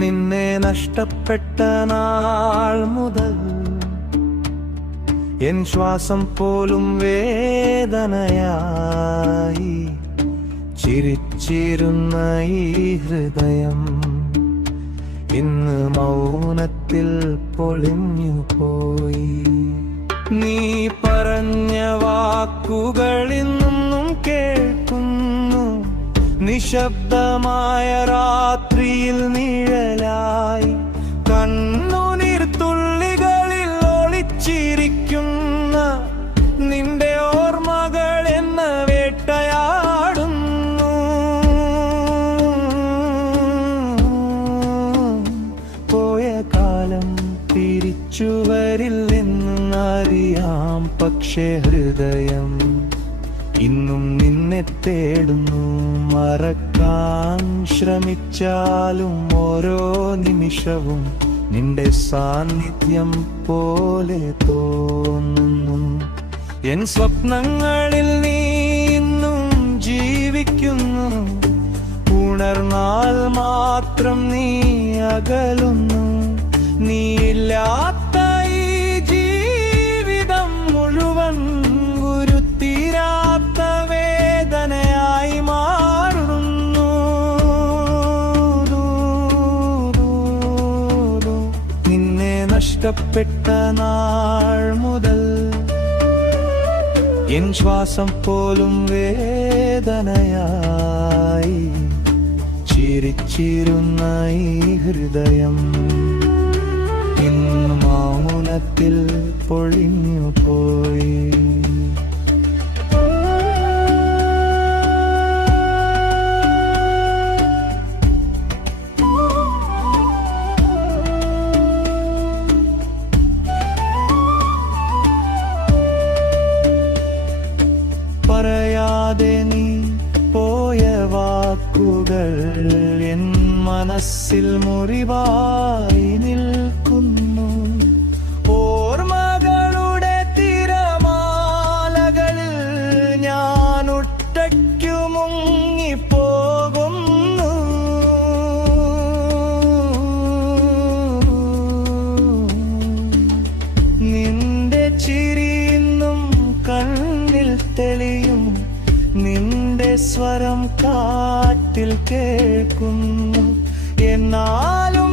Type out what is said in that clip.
നിന്നെ നഷ്ടപ്പെട്ട നാൾ മുതൽ എൻ ശ്വാസം പോലും വേദനയായി. ചിരിച്ചിരുന്ന ഈ ഹൃദയം ഇന്ന് മൗനത്തിൽ പൊളിഞ്ഞു പോയി. നീ പറഞ്ഞ വാക്കുകൾ ഇന്നും കേൾക്കുന്നു, നിശബ്ദമായ രാത്രിയിൽ നിഴലായി. കണ്ണുനീർ തുള്ളികളിൽ ഒളിച്ചിരിക്കുന്ന നിന്റെ ഓർമ്മകൾ എന്നെ വേട്ടയാടുന്നു. പോയ കാലം തിരിച്ചു വരില്ലെന്നറിയാം, പക്ഷേ ഹൃദയം ഇന്നും നിന്നെ തേടുന്നു. മറക്കാൻ ശ്രമിച്ചാലും ഓരോ നിമിഷവും നിന്റെ സാന്നിധ്യം പോലെ തോന്നുന്നു. എൻ സ്വപ്നങ്ങളിൽ നീ ഇന്നും ജീവിക്കുന്നു, ഉണർന്നാൽ മാത്രം നീ അകലുന്നു. നീയില്ലാത്ത ഈ ജീവിതം മുഴുവൻ ഗുരുതീരാത്ത വേദനയായി മാറുന്നു. നിന്നെ നഷ്ടപ്പെട്ട നാൾ മുതൽ എൻ ശ്വാസം പോലും വേദനയായി. ചിരിച്ചിരുന്ന ഈ ഹൃദയം ഇന്ന് മൗനത്തിൽ പൊളിഞ്ഞു പോയി. പറയാതെ നീ പോയ വാക്കുകൾ എൻ മനസ്സിൽ മുറിവായി നിൽക്കുന്നു. ഓർമ്മകളുടെ തിരമാലകളിൽ ഞാൻ ഒറ്റയ്ക്കു മുങ്ങിപ്പോകുന്നു. നിന്റെ ചിരി ഇന്നും കണ്ണിൽ തെളിയും, നിന്റെ സ്വരം കാറ്റിൽ കേൾക്കുന്നു. എന്നാലും